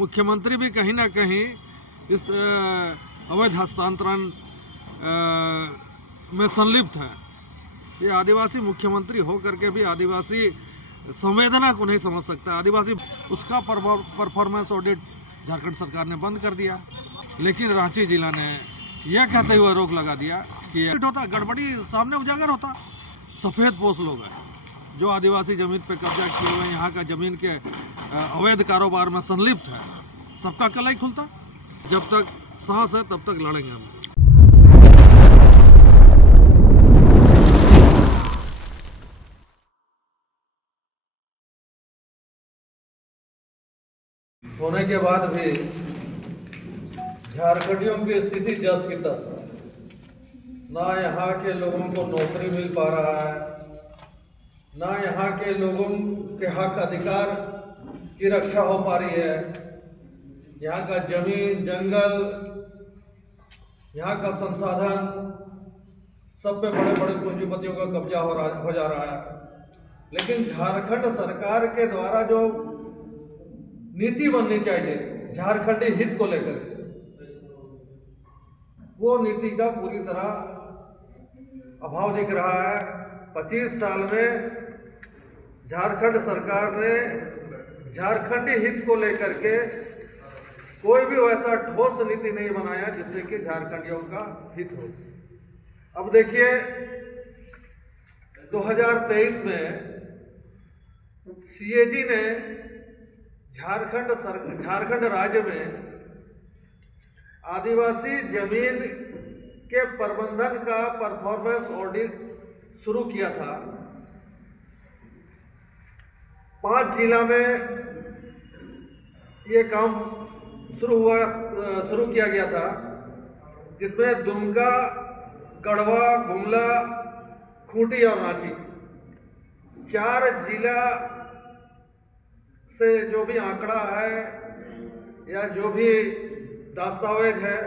मुख्यमंत्री भी कहीं ना कहीं इस अवैध हस्तांतरण में संलिप्त है। ये आदिवासी मुख्यमंत्री हो करके भी आदिवासी संवेदना को नहीं समझ सकता। आदिवासी उसका परफॉर्मेंस ऑडिट झारखंड सरकार ने बंद कर दिया, लेकिन रांची जिला ने यह कहते हुए रोक लगा दिया कि होता गड़बड़ी सामने उजागर होता। सफ़ेद पोश लोग हैं जो आदिवासी जमीन पे कब्जा किए हुए, यहाँ का जमीन के अवैध कारोबार में संलिप्त है, सबका कलाई खुलता। जब तक सांस है तब तक लड़ेंगे हम। होने के बाद भी झारखंडियों की स्थिति जस की तस है। ना यहाँ के लोगों को नौकरी मिल पा रहा है, ना यहाँ के लोगों के हक अधिकार की रक्षा हो पा रही है। यहाँ का जमीन, जंगल, यहाँ का संसाधन सब पे बड़े बड़े पूंजीपतियों का कब्जा हो जा रहा है। लेकिन झारखंड सरकार के द्वारा जो नीति बननी चाहिए झारखंडी हित को लेकर के, वो नीति का पूरी तरह अभाव दिख रहा है। 25 साल में झारखंड सरकार ने झारखंडी हित को लेकर के कोई भी वैसा ठोस नीति नहीं बनाया जिससे कि झारखंडियों का हित हो। अब देखिए 2023 में सीएजी ने झारखंड राज्य में आदिवासी जमीन के प्रबंधन का परफॉर्मेंस ऑडिट शुरू किया था। 5 जिला में ये काम शुरू किया गया था, जिसमें दुमका, गढ़वा, गुमला, खूंटी और रांची 4 जिला से जो भी आंकड़ा है या जो भी दस्तावेज है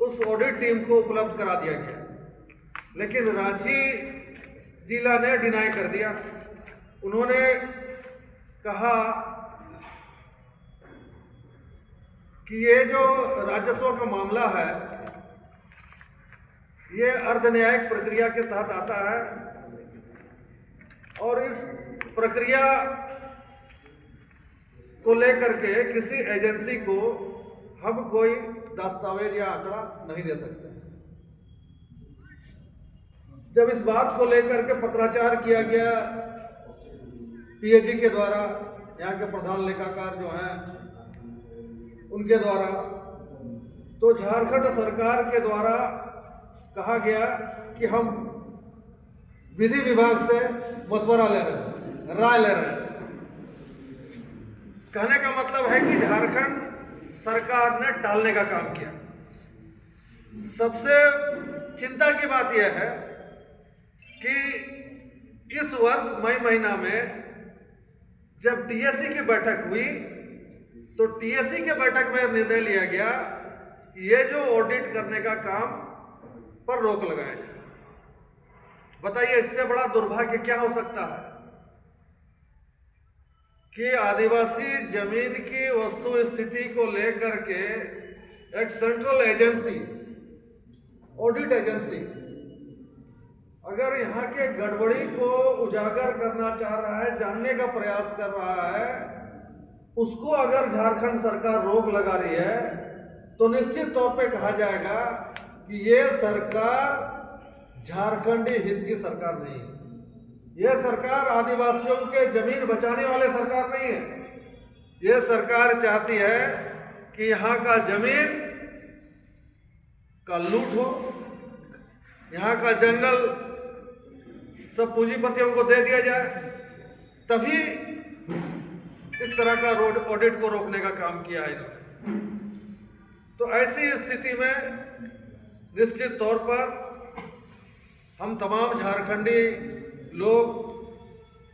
उस ऑडिट टीम को उपलब्ध करा दिया गया। लेकिन रांची जिला ने डिनाई कर दिया। उन्होंने कहा कि ये जो राजस्व का मामला है ये अर्ध न्यायिक प्रक्रिया के तहत आता है और इस प्रक्रिया को लेकर के किसी एजेंसी को हम कोई दस्तावेज या आंकड़ा नहीं दे सकते। जब इस बात को लेकर के पत्राचार किया गया पीएजी के द्वारा, यहाँ के प्रधान लेखाकार जो हैं उनके द्वारा, तो झारखंड सरकार के द्वारा कहा गया कि हम विधि विभाग से मशवरा ले रहे हैं, राय ले रहे हैं। कहने का मतलब है कि झारखंड सरकार ने टालने का काम किया। सबसे चिंता की बात यह है कि इस वर्ष मई महीना में जब टीएससी की बैठक हुई तो टीएससी के बैठक में निर्णय लिया गया कि ये जो ऑडिट करने का काम पर रोक लगाया जाए। बताइए इससे बड़ा दुर्भाग्य क्या हो सकता है कि आदिवासी जमीन की वस्तु स्थिति को लेकर के एक सेंट्रल एजेंसी, ऑडिट एजेंसी, अगर यहाँ के गड़बड़ी को उजागर करना चाह रहा है, जानने का प्रयास कर रहा है, उसको अगर झारखंड सरकार रोक लगा रही है तो निश्चित तौर पे कहा जाएगा कि ये सरकार झारखंडी हित की सरकार नहीं है। यह सरकार आदिवासियों के जमीन बचाने वाले सरकार नहीं है। यह सरकार चाहती है कि यहाँ का जमीन का लूट हो, यहाँ का जंगल सब पूंजीपतियों को दे दिया जाए, तभी इस तरह का ऑडिट को रोकने का काम किया है इन्होंने। तो ऐसी स्थिति में निश्चित तौर पर हम तमाम झारखंडी लोग,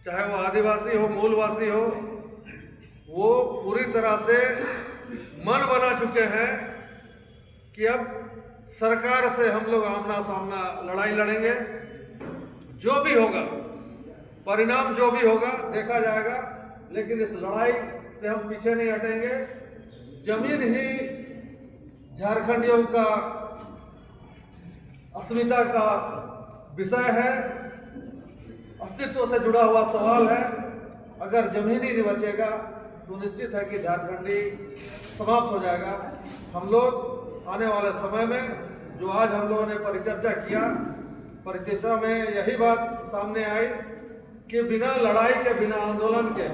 चाहे वो आदिवासी हो, मूलवासी हो, वो पूरी तरह से मन बना चुके हैं कि अब सरकार से हम लोग आमना सामना लड़ाई लड़ेंगे। जो भी होगा, परिणाम जो भी होगा देखा जाएगा, लेकिन इस लड़ाई से हम पीछे नहीं हटेंगे। जमीन ही झारखंडियों का अस्मिता का विषय है, अस्तित्व से जुड़ा हुआ सवाल है। अगर जमीन ही नहीं बचेगा तो निश्चित है कि झारखंडी समाप्त हो जाएगा। हम लोग आने वाले समय में जो आज हम लोगों ने परिचर्चा किया, परिचर्चा में यही बात सामने आई कि बिना लड़ाई के, बिना आंदोलन के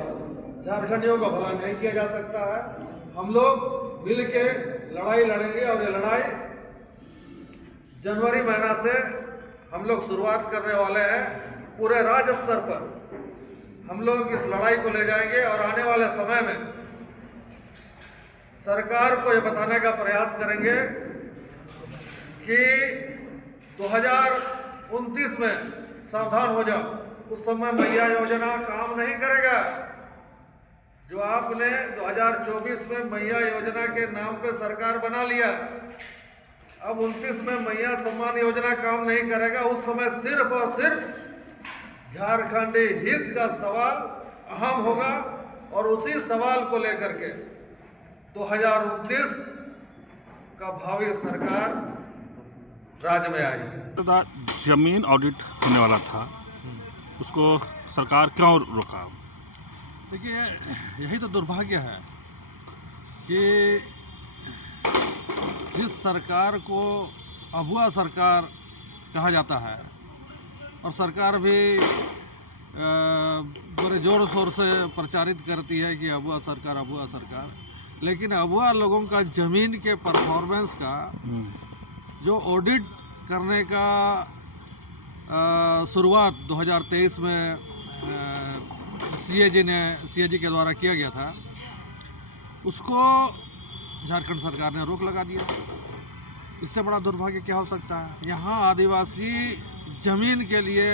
झारखंडियों का भला नहीं किया जा सकता है। हम लोग मिल के लड़ाई लड़ेंगे और ये लड़ाई जनवरी महीना से हम लोग शुरुआत करने वाले हैं। पूरे राज्य स्तर पर हम लोग इस लड़ाई को ले जाएंगे और आने वाले समय में सरकार को ये बताने का प्रयास करेंगे कि 2029 में सावधान हो जाओ, उस समय मैया योजना काम नहीं करेगा। जो आपने 2024 में मैया योजना के नाम पे सरकार बना लिया, अब 29 में मैया सम्मान योजना काम नहीं करेगा। उस समय सिर्फ और सिर्फ झारखंडी हित का सवाल अहम होगा और उसी सवाल को लेकर के 2029 का भावी सरकार राज्य में आएगी। जमीन ऑडिट होने वाला था, उसको सरकार क्यों रोका? देखिए, यही तो दुर्भाग्य है कि जिस सरकार को अबुआ सरकार कहा जाता है और सरकार भी बड़े ज़ोर शोर से प्रचारित करती है कि अबुआ सरकार, लेकिन अबुआ लोगों का ज़मीन के परफॉर्मेंस का जो ऑडिट करने का शुरुआत 2023 में सीएजी के द्वारा किया गया था, उसको झारखंड सरकार ने रोक लगा दिया। इससे बड़ा दुर्भाग्य क्या हो सकता है? यहाँ आदिवासी जमीन के लिए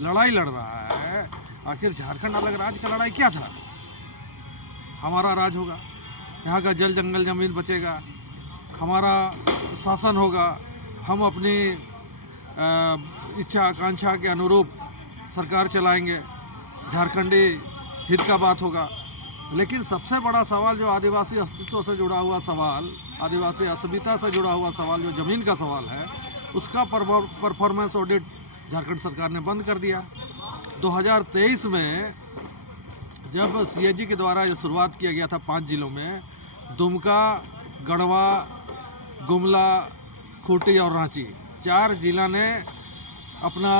लड़ाई लड़ रहा है। आखिर झारखंड अलग राज्य का लड़ाई क्या था? हमारा राज होगा, यहाँ का जल जंगल जमीन बचेगा, हमारा शासन होगा, हम अपनी इच्छा आकांक्षा के अनुरूप सरकार चलाएंगे, झारखंडी हित का बात होगा। लेकिन सबसे बड़ा सवाल जो आदिवासी अस्तित्व से जुड़ा हुआ सवाल, आदिवासी अस्मिता से जुड़ा हुआ सवाल, जो ज़मीन का सवाल है, उसका परफॉर्मेंस ऑडिट झारखंड सरकार ने बंद कर दिया। 2023 में जब सीएजी के द्वारा ये शुरुआत किया गया था 5 जिलों में, दुमका, गढ़वा, गुमला, खूंटी और रांची, 4 जिला ने अपना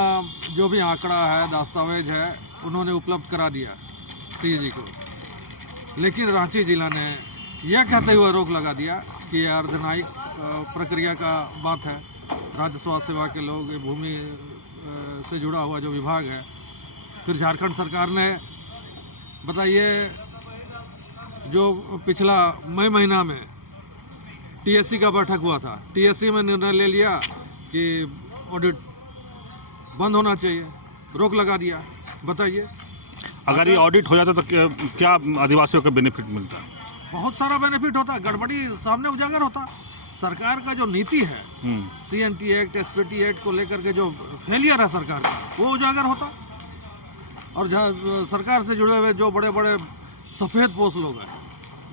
जो भी आंकड़ा है, दस्तावेज है, उन्होंने उपलब्ध करा दिया सीएजी को। लेकिन रांची जिला ने यह कहते हुए रोक लगा दिया कि यह अर्धन्यायिक प्रक्रिया का बात है, राज्य स्वास्थ्य सेवा के लोग, भूमि से जुड़ा हुआ जो विभाग है। फिर झारखंड सरकार ने, बताइए, जो पिछला मई महीना में टीएससी का बैठक हुआ था, टीएससी में निर्णय ले लिया कि ऑडिट बंद होना चाहिए, रोक लगा दिया। बताइए, अगर ये ऑडिट हो जाता तो क्या आदिवासियों को बेनिफिट मिलता? बहुत सारा बेनिफिट होता, गड़बड़ी सामने उजागर होता। सरकार का जो नीति है, सीएनटी एक्ट, एसपीटी एक्ट को लेकर के जो फेलियर है सरकार का, वो उजागर होता। और सरकार से जुड़े हुए जो बड़े बड़े सफ़ेद पोश लोग हैं,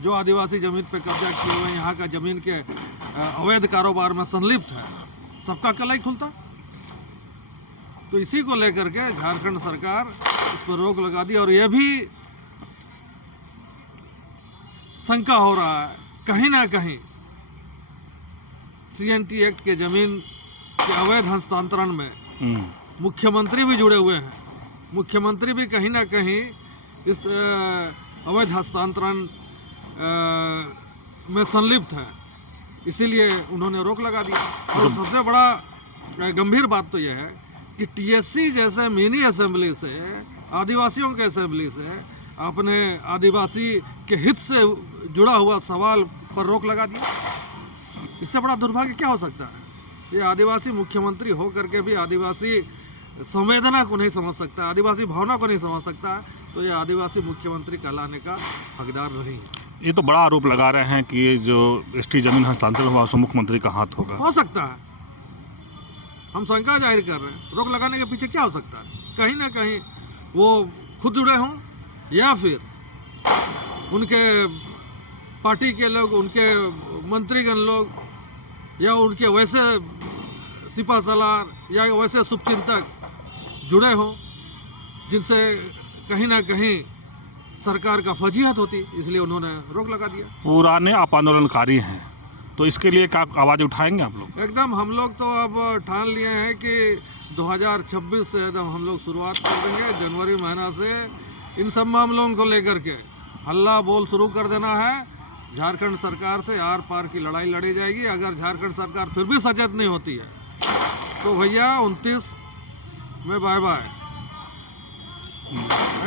जो आदिवासी ज़मीन पे कब्जा किए हुए, यहाँ का ज़मीन के अवैध कारोबार में संलिप्त है, सबका कलाई खुलता। तो इसी को लेकर के झारखंड सरकार इस पर रोक लगा दी। और यह भी शंका हो रहा है कहीं ना कहीं सीएनटी एक्ट के ज़मीन के अवैध हस्तांतरण में मुख्यमंत्री भी जुड़े हुए हैं। मुख्यमंत्री भी कहीं ना कहीं इस अवैध हस्तांतरण में संलिप्त है, इसीलिए उन्होंने रोक लगा दिया। और सबसे बड़ा गंभीर बात तो यह है कि टीएससी जैसे मिनी असेंबली से, आदिवासियों के असेंबली से, अपने आदिवासी के हित से जुड़ा हुआ सवाल पर रोक लगा दिया। इससे बड़ा दुर्भाग्य क्या हो सकता है? ये आदिवासी मुख्यमंत्री हो करके भी आदिवासी संवेदना को नहीं समझ सकता, आदिवासी भावना को नहीं समझ सकता, तो ये आदिवासी मुख्यमंत्री कहलाने का हकदार नहीं है। ये तो बड़ा आरोप लगा रहे हैं कि ये जो एसटी जमीन हस्तांतरण हुआ उसमें मुख्यमंत्री का हाथ होगा। हो सकता है, हम शंका जाहिर कर रहे हैं। रोक लगाने के पीछे क्या हो सकता है? कहीं ना कहीं वो खुद जुड़े हों या फिर उनके पार्टी के लोग, उनके मंत्रीगण लोग या उनके वैसे सिपा सलार या वैसे शुभचिंतक जुड़े हों जिनसे कहीं ना कहीं सरकार का फजीहत होती, इसलिए उन्होंने रोक लगा दिया। पुराने आप आंदोलनकारी हैं, तो इसके लिए क्या आवाज़ उठाएंगे आप लोग? एकदम हम लोग तो अब ठान लिए हैं कि 2026 से एकदम हम लोग शुरुआत कर देंगे। जनवरी महीना से इन सब मामलों को लेकर के हल्ला बोल शुरू कर देना है। झारखंड सरकार से आर पार की लड़ाई लड़ी जाएगी। अगर झारखंड सरकार फिर भी सचेत नहीं होती है तो भैया 29 में बाय बाय,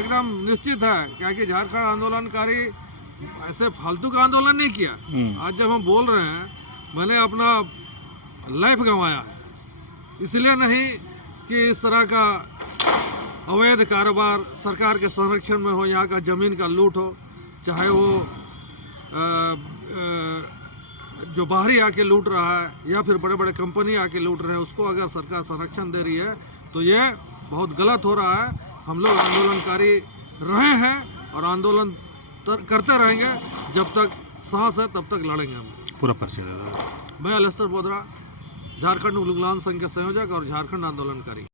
एकदम निश्चित है। क्या कि झारखंड आंदोलनकारी ऐसे फालतू का आंदोलन नहीं किया। आज जब हम बोल रहे हैं, मैंने अपना लाइफ गंवाया है, इसलिए नहीं कि इस तरह का अवैध कारोबार सरकार के संरक्षण में हो, यहाँ का ज़मीन का लूट हो, चाहे वो जो बाहरी आके लूट रहा है या फिर बड़े बड़े कंपनी आके लूट रहे हैं, उसको अगर सरकार संरक्षण दे रही है तो ये बहुत गलत हो रहा है। हम लोग आंदोलनकारी रहे हैं और आंदोलन करते रहेंगे। जब तक सांस है तब तक लड़ेंगे हम। पूरा परिचय दे दो। मैं अलेस्टर बोधरा, झारखंड उलगुलान संघ के संयोजक और झारखंड आंदोलनकारी।